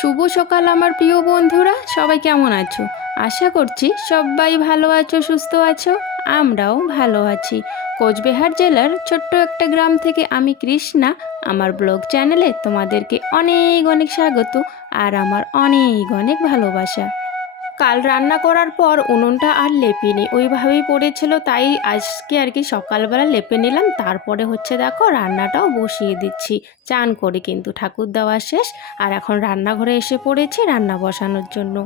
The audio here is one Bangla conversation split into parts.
শুভ সকাল আমার প্রিয় বন্ধুরা, সবাই কেমন আছো? আশা করছি সবাই ভালো আছো, সুস্থ আছো, আমরাও ভালো আছি। কোচবিহার জেলার ছোট্ট একটা গ্রাম থেকে আমি কৃষ্ণা, আমার ব্লগ চ্যানেলে তোমাদেরকে অনেক অনেক স্বাগত আর আমার অনেক অনেক ভালোবাসা। কাল রান্না করার পর উনুনটা আর লেপিনি। ওইভাবেই পড়েছিল, তাই আজকে আর কি সকালবেলা লেপে নিলাম। তারপরে হচ্ছে দেখো রান্নাটাও বসিয়ে দিচ্ছি। চান করে কিন্তু ঠাকুর দেওয়া শেষ। আর এখন রান্নাঘরে এসে পড়েছি রান্না বসানোর জন্য।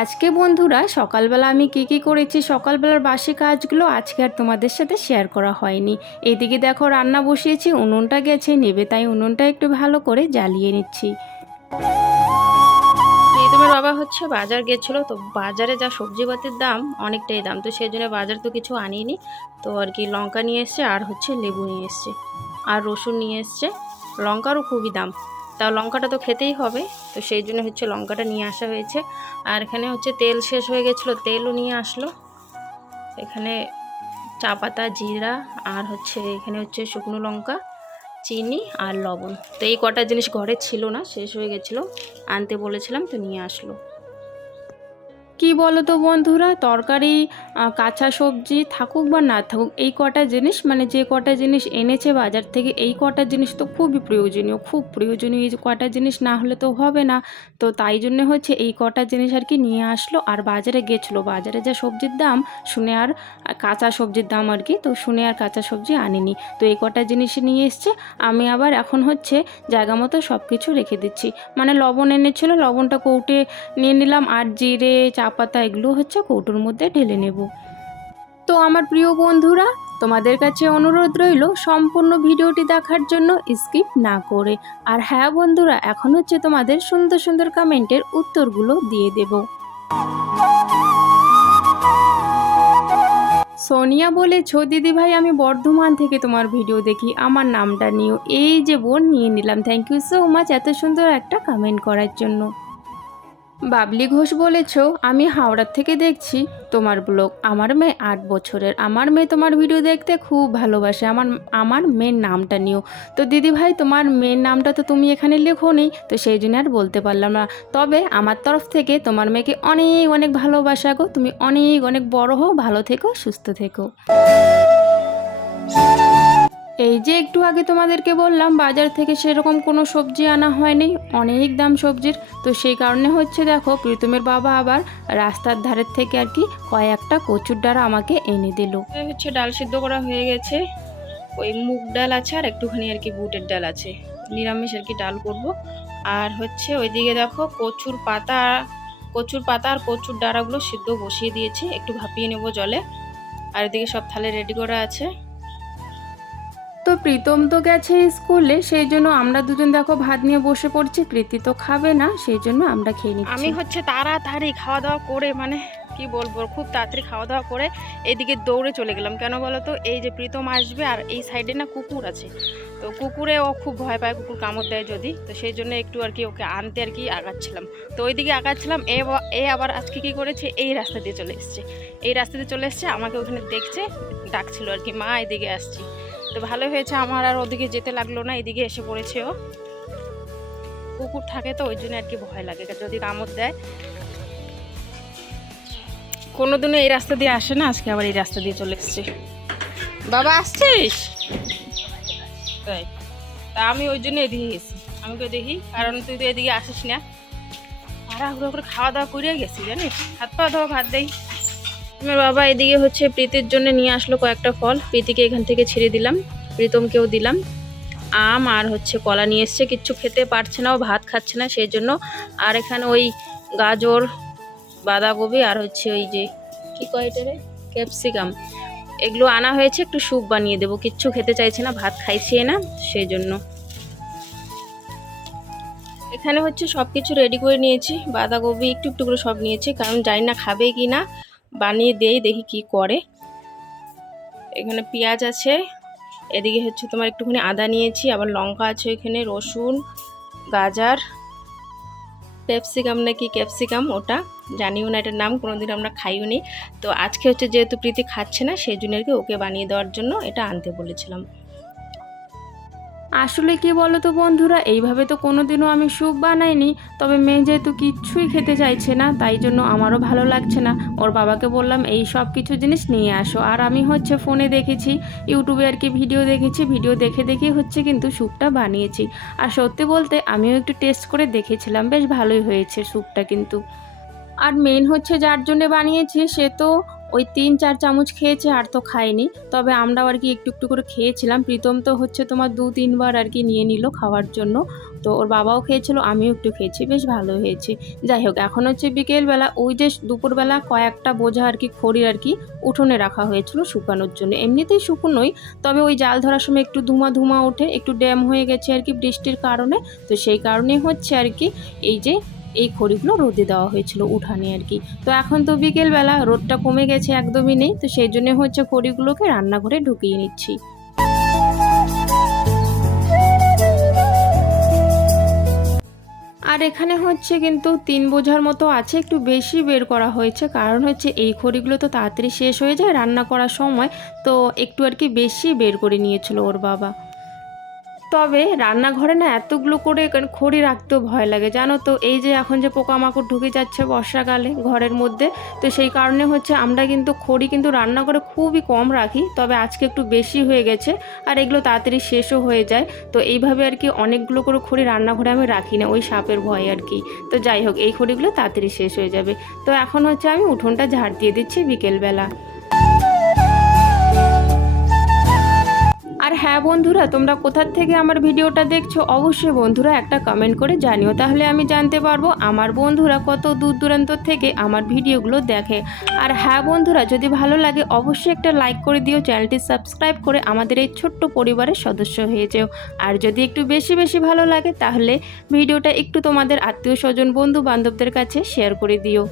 আজকে বন্ধুরা সকালবেলা আমি কি কি করেছি? সকালবেলার বাসি কাজগুলো আজকে আর তোমাদের সাথে শেয়ার করা হয়নি। এদিকে দেখো রান্না বসিয়েছি, উনুনটা গেছে, নেবে তাই উনুনটা একটু ভালো করে জ্বালিয়ে নিচ্ছি। প্রীতমের বাবা হচ্ছে বাজার গেছিল, তো বাজারে যা সবজিপাতির দাম অনেকটাই দাম। তো সেই জন্য বাজার তো কিছু আনিনি, তো আর কি লঙ্কা নিয়ে এসছে আর হচ্ছে লেবু নিয়ে এসছে। আর রসুন নিয়ে এসছে, লঙ্কারও খুবই দাম। তা লঙ্কাটা তো খেতেই হবে, তো সেই জন্য হচ্ছে লঙ্কাটা নিয়ে আসা হয়েছে। আর এখানে হচ্ছে তেল শেষ হয়ে গেছিল, তেলও নিয়ে আসলো। এখানে চা পাতা, জিরা, আর হচ্ছে এখানে হচ্ছে শুকনো লঙ্কা। চিনি আর লবণ। তো এই কটা জিনিস ঘরে ছিল না, শেষ হয়ে গেছিল। আনতে বলেছিলাম তো নিয়ে আসলো। কি বলো তো বন্ধুরা? তরকারি কাঁচা সবজি থাকুক বা না থাকুক, এই কটা জিনিস মানে যে কটা জিনিস এনেছে বাজার থেকে, এই কটা জিনিস তো খুবই প্রয়োজনীয়, খুব প্রয়োজনীয় এই কটা জিনিস না হলে তো হবে না। তো তাই জন্য হচ্ছে এই কটা জিনিস আর কি নিয়ে আসলো, আর বাজারে গেছিল। বাজারে যা সবজির দাম, শুনে আর কাঁচা সবজির দাম আর কি, তো শুনে আর কাঁচা সবজি আনিনি। তো এই কটা জিনিস নিয়ে এসছে, আমি আবার এখন হচ্ছে জায়গা মতো সব কিছু রেখে দিচ্ছি। মানে লবণ এনেছিল, লবণটা কৌটে নিয়ে নিলাম, আর জিরে চা পাতা এগুলো হচ্ছে কৌটোর মধ্যে ঢেলে নেব। তো আমার প্রিয় বন্ধুরা, তোমাদের কাছে অনুরোধ রইল সম্পূর্ণ ভিডিওটি দেখার জন্য স্কিপ না করে। আর হ্যাঁ বন্ধুরা, এখন হচ্ছে তোমাদের সুন্দর সুন্দর কমেন্টের উত্তরগুলো দিয়ে দেব। সোনিয়া বলেছ দিদি ভাই, আমি বর্ধমান থেকে তোমার ভিডিও দেখি। আমার নামটা নিও। এই যে বোন, নিয়ে নিলাম। থ্যাংক ইউ সো মাচ এত সুন্দর একটা কমেন্ট করার জন্য। বাবলি ঘোষ বলেছ, আমি হাওড়ার থেকে দেখছি। তোমার ব্লগ আমার মেয়ে আট বছরের। আমার মেয়ে তোমার ভিডিও দেখতে খুব ভালোবাসে। আমার আমার মেয়ের নামটা নিও। তো দিদি ভাই, তোমার মেয়ের নামটা তো তুমি এখানে লেখো নি, তো সেই জন্য আর বলতে পারলাম না। তবে আমার তরফ থেকে তোমার মেয়েকে অনেক অনেক ভালোবাসা গো। তুমি অনেক অনেক বড় হও, ভালো থেকো, সুস্থ থেকো। এই যে একটু আগে তোমাদেরকে বললাম, বাজার থেকে সেরকম কোনো সবজি আনা হয়নি, অনেক দাম সবজির। তো সেই কারণে হচ্ছে দেখো, প্রীতমের বাবা আবার রাস্তার ধারের থেকে আর কি কয়েকটা কচুর ডাঁড়া আমাকে এনে দিল। হচ্ছে ডাল সিদ্ধ করা হয়ে গেছে। ওই মুগ ডাল আছে আর একটুখানি আর কি বুটের ডাল আছে। নিরামিষ আর কি ডাল করব। আর হচ্ছে ওইদিকে দেখো কচুর পাতা কচুর পাতা আর কচুর ডাঁড়াগুলো সিদ্ধ বসিয়ে দিয়েছি। একটু ভাপিয়ে নেব জলে। আর এদিকে সব থালে রেডি করা আছে। তো প্রীতম তো গেছে স্কুলে, সেই জন্য আমরা দুজন দেখো ভাত নিয়ে বসে পড়ছি প্রীতি তো খাবে না, সেই জন্য আমরা খেয়ে নিচ্ছি। আমি হচ্ছে তাড়াতাড়ি খাওয়া দাওয়া করে মানে কি বলব, খুব তাড়াতাড়ি খাওয়া দাওয়া করে এদিকে দৌড়ে চলে গেলাম। কেন বলো তো এই যে প্রীতম আসবে আর এই সাইডে না কুকুর আছে। তো কুকুরে ও খুব ভয় পায়, কুকুর কামড় দেয় যদি। তো সেই জন্য একটু আর কি ওকে আনতে আর কি আগাচ্ছিলাম। তো ওইদিকে আগাচ্ছিলাম, এ এ আবার আজকে কি করেছে, এই রাস্তা দিয়ে চলে এসছে। এই রাস্তা দিয়ে চলে এসছে, আমাকে ওখানে দেখছে, ডাকছিল আর কি, মা, এদিকে আসছি। তো ভালো হয়েছে আমার আর ওদিকে যেতে লাগল না, এদিকে এসে পড়েছে ও। কুকুর থাকে তো, ওই জন্য আর কি ভয় লাগে, যদি কামড় দেয়। কোনোদিনও এই রাস্তা দিয়ে আসে না, আজকে আবার এই রাস্তা দিয়ে চলে এসছে। বাবা, আসছিস? তাই। তা আমি ওই জন্য এদিকে গেছি। আমি তো দেখি, কারণ তুই তো এদিকে আসিস না। তাড়াহুড়ো করে খাওয়া দাওয়া করে গেছি, জানিস? হাত পা ধোয়া, ভাত দেই। আমার বাবা এদিকে হচ্ছে প্রীতির জন্য নিয়ে আসলো কয়েকটা ফল। প্রীতিকে এখান থেকে ছেড়ে দিলাম, প্রীতমকেও দিলাম। আম আর হচ্ছে কলা নিয়ে এসছে, কিচ্ছু খেতে পারছে না, ও ভাত খাচ্ছে না, সেই জন্য। আর এখানে ওই গাজর, বাঁধাকপি আর হচ্ছে ওই যে, কি কয় ক্যাপসিকাম। এগুলো আনা হয়েছে, একটু স্যুপ বানিয়ে দেবো। কিচ্ছু খেতে চাইছে না, ভাত খাইছে না, সেই জন্য। এখানে হচ্ছে সব কিছু রেডি করে নিয়েছি। বাঁধাকপি একটু একটু করে সব নিয়েছি, কারণ জানি না খাবে কি না। বানিয়ে দেই, দেখি কি করে। এখানে পেঁয়াজ আছে, এদিকে হচ্ছে তোমার একটুখানি আদা নিয়েছি, আবার লঙ্কা আছে এখানে, রসুন, গাজর, ক্যাপসিকাম নাকি ক্যাপসিকাম ওটা, জানিও না এটার নাম, কোনোদিন আমরা খাইও নি। তো আজকে হচ্ছে যেহেতু প্রীতি খাচ্ছে না, সেই জন্য আর কি ওকে বানিয়ে দেওয়ার জন্য এটা আনতে বলেছিলাম। আসলে কি বলো তো বন্ধুরা, এইভাবে তো কোনোদিনও আমি স্যুপ বানাইনি, তবে মেয়ে যেহেতু কিচ্ছুই খেতে চাইছে না, তাই জন্য আমারও ভালো লাগছে না। ওর বাবাকে বললাম, এই সব কিছু জিনিস নিয়ে আসো। আর আমি হচ্ছে ফোনে দেখেছি, ইউটিউবে আর কি ভিডিও দেখেছি, ভিডিও দেখে দেখে হচ্ছে কিন্তু স্যুপটা বানিয়েছি। আর সত্যি বলতে আমিও একটু টেস্ট করে দেখেছিলাম, বেশ ভালোই হয়েছে স্যুপটা কিন্তু। আর মেন হচ্ছে যার জন্য বানিয়েছি, সে তো ওই তিন, চার চামচ খেয়েছে আর তো খায়নি। তবে আমরাও আর কি একটু একটু করে খেয়েছিলাম। প্রীতম তো হচ্ছে তোমার দু, তিনবার আর কি নিয়ে নিল খাওয়ার জন্য। তো ওর বাবাও খেয়েছিল, আমিও একটু খেয়েছি, বেশ ভালো হয়েছে। যাই হোক, এখন হচ্ছে বিকেলবেলা ওই যে দুপুরবেলা কয়েকটা বোঝা আর কি খড়ির আর কি উঠোনে রাখা হয়েছিল শুকানোর জন্য। এমনিতেই শুকনোই, তবে ওই জাল ধরার সময় একটু ধুমা ধুমা ওঠে, একটু ড্যাম হয়ে গেছে আর কি বৃষ্টির কারণে। তো সেই কারণে হচ্ছে আর কি এই যে এই খড়িগুলো রোদে দেওয়া হয়েছিল উঠানে আর কি। তো এখন তো বিকেলবেলা, রোদটা কমে গেছে, একদমই নেই। তো সেই জন্য হচ্ছে খড়িগুলোকে রান্নাঘরে ঢুকিয়ে নিচ্ছি। আর এখানে হচ্ছে কিন্তু তিন বোঝার মতো আছে, একটু বেশি বের করা হয়েছে। কারণ হচ্ছে এই খড়িগুলো তো তাড়াতাড়ি শেষ হয়ে যায় রান্না করার সময়। তো একটু আর কি বেশি বের করে নিয়েছিল ওর বাবা। তবে রান্নাঘরে না এতগুলো করে খড়ি রাখতেও ভয় লাগে, জানো তো? এই যে এখন যে পোকামাকড় ঢুকে যাচ্ছে বর্ষাকালে ঘরের মধ্যে, তো সেই কারণে হচ্ছে আমরা কিন্তু খড়ি কিন্তু রান্নাঘরে খুবই কম রাখি, তবে আজকে একটু বেশি হয়ে গেছে আর এগুলো তাড়াতাড়ি শেষও হয়ে যায়। তো এইভাবে আর কি অনেকগুলো করে খড়ি রান্নাঘরে আমি রাখি না, ওই সাপের ভয় আর কি। তো যাই হোক, এই খড়িগুলো তাড়াতাড়ি শেষ হয়ে যাবে। তো এখন হচ্ছে আমি উঠোনটা ঝাড় দিয়ে দিচ্ছি বিকেলবেলা। আর হ্যাঁ বন্ধুরা, তোমরা কোথার থেকে আমার ভিডিওটা দেখছ, অবশ্যই বন্ধুরা একটা কমেন্ট করে জানিও। তাহলে আমি জানতে পারব আমার বন্ধুরা কত দূর দূরান্ত থেকে আমার ভিডিওগুলো দেখে। আর হ্যাঁ বন্ধুরা, যদি ভালো লাগে অবশ্যই একটা লাইক করে দিও, চ্যানেলটি সাবস্ক্রাইব করে আমাদের এই ছোট্ট পরিবারের সদস্য হয়ে যেও। আর যদি একটু বেশি বেশি ভালো লাগে, তাহলে ভিডিওটা একটু তোমাদের আত্মীয় স্বজন বন্ধু বান্ধবদের কাছে শেয়ার করে দিও।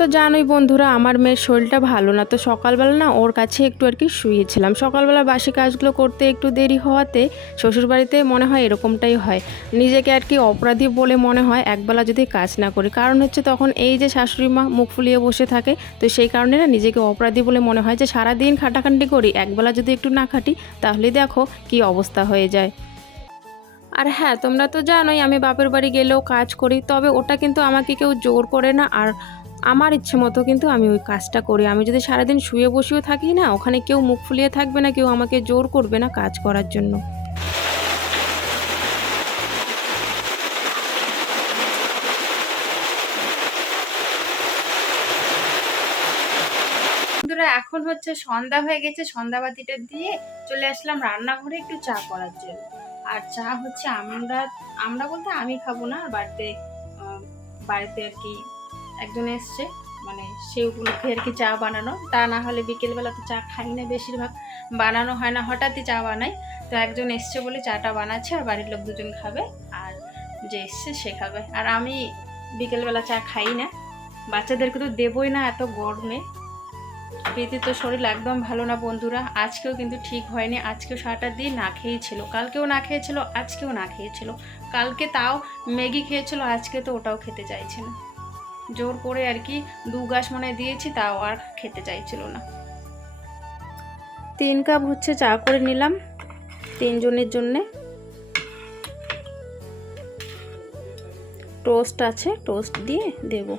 তো জানোই বন্ধুরা, আমার মেয়ের শরীরটা ভালো না। তো সকালবেলা না ওর কাছে একটু আর কি শুয়েছিলাম। সকালবেলা বাসি কাজগুলো করতে একটু দেরি হওয়াতে শ্বশুরবাড়িতে মনে হয় এরকমটাই হয়। নিজেকে আর কি অপরাধী বলে মনে হয় একবেলা যদি কাজ না করি। কারণ হচ্ছে তখন এই যে শাশুড়ি মা মুখ ফুলিয়ে বসে থাকে, তো সেই কারণে না নিজেকে অপরাধী বলে মনে হয় যে সারাদিন খাটাখাটি করি, একবেলা যদি একটু না খাটি, তাহলে দেখো কি অবস্থা হয়ে যায়। আর হ্যাঁ তোমরা তো জানোই আমি বাপের বাড়ি গেলেও কাজ করি, তবে ওটা কিন্তু আমাকে কেউ জোর করে না। আর আমার ইচ্ছে মতো কিন্তু আমি ওই কাজটা করি। আমি যদি সারাদিন শুয়ে বসেও থাকি না, ওখানে কেউ মুখ ফুলিয়ে থাকবে না, কেউ আমাকে জোর করবে না কাজ করার জন্য। এখন হচ্ছে সন্ধ্যা হয়ে গেছে। সন্ধ্যাবাতিটা দিয়ে চলে আসলাম রান্নাঘরে একটু চা করার জন্য। আর চা হচ্ছে আমরা আমরা বলতে আমি খাব না, বাড়িতে বাড়িতে আর কি একজন এসছে মানে সে উপলক্ষে আর কি চা বানানো। তা না হলে বিকেলবেলা তো চা খাই না বেশিরভাগ, বানানো হয় না, হঠাৎই চা বানাই। তো একজন এসছে বলে চাটা বানাচ্ছে আর বাড়ির লোক দুজন খাবে, আর যে এসছে সে খাবে। আর আমি বিকেলবেলা চা খাই না, বাচ্চাদেরকে তো দেবই না এত গরমে। প্রীতির তো শরীর একদম ভালো না বন্ধুরা, আজকেও কিন্তু ঠিক হয়নি, আজকেও সারাটা দিন না খেয়েছিল। কালকেও না খেয়েছিল, আজকেও না খেয়েছিল। কালকে তাও ম্যাগি খেয়েছিল, আজকে তো ওটাও খেতে চাইছে না। জোর করে আর কি দু গাছ মনে দিয়েছি, তাও আর খেতে চাইছিল না। তিন কাপ হচ্ছে চা করে নিলাম তিনজনের জন্যে। টোস্ট আছে, টোস্ট দিয়ে দেবো।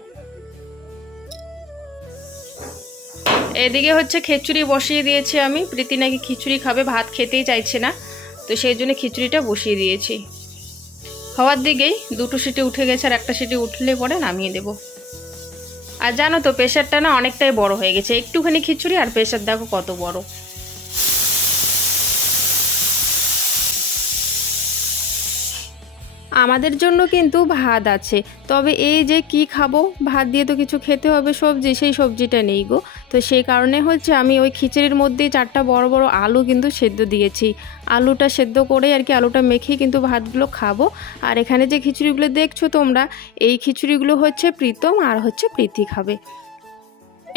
এদিকে হচ্ছে খিচুড়ি বসিয়ে দিয়েছি আমি। প্রীতি নাকি খিচুড়ি খাবে, ভাত খেতেই চাইছে না, তো সেই জন্য খিচুড়িটা বসিয়ে দিয়েছি। হওয়ার দিকেই দুটো সিটি উঠে গেছে আর একটা সিটি উঠলে পরে নামিয়ে দেবো। আর জানো তো প্রেশারটা না অনেকটাই বড় হয়ে গেছে। একটুখানি খিচুড়ি আর প্রেশার দেখো কত বড়। আমাদের জন্য কিন্তু ভাত আছে। তবে এই যে কি খাব? ভাত দিয়ে তো কিছু খেতে হবে সবজি, সেই সবজিটা নেই গো। তো সেই কারণে হচ্ছে আমি ওই খিচুড়ির মধ্যেই চারটা বড় বড় আলু কিন্তু সেদ্ধ দিয়েছি। আলুটা সেদ্ধ করে আর কি আলুটা মেখে কিন্তু ভাতগুলো খাব। আর এখানে যে খিচুড়িগুলো দেখছ তোমরা, এই খিচুড়িগুলো হচ্ছে প্রীতম আর হচ্ছে প্রীতি খাবে।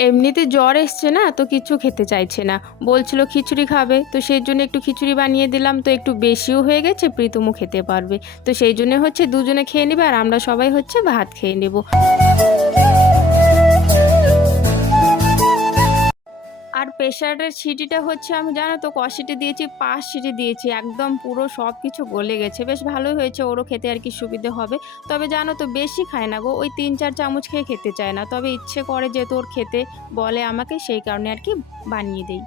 এমনিতে জ্বর এসছে না, তো কিছু খেতে চাইছে না। বলছিল, খিচুড়ি খাবে। তো সেই জন্য একটু খিচুড়ি বানিয়ে দিলাম, তো একটু বেশিও হয়ে গেছে, প্রীতমও খেতে পারবে। তো সেই জন্য হচ্ছে দুজনে খেয়ে নেবে, আর আমরা সবাই হচ্ছে ভাত খেয়ে নেব। প্রেশারের সিটিটা হচ্ছে আমি জানো তো ক সিটি দিয়েছি, পাঁচ সিটি দিয়েছি, একদম পুরো সব কিছু গলে গেছে। বেশ ভালোই হয়েছে, ওরও খেতে আর কি সুবিধে হবে। তবে জানো তো বেশি খায় না গো, ওই তিন চার চামচ খেয়ে খেতে চায় না। তবে ইচ্ছে করে যে তোর খেতে বলে আমাকে, সেই কারণে আর কি বানিয়ে দেই।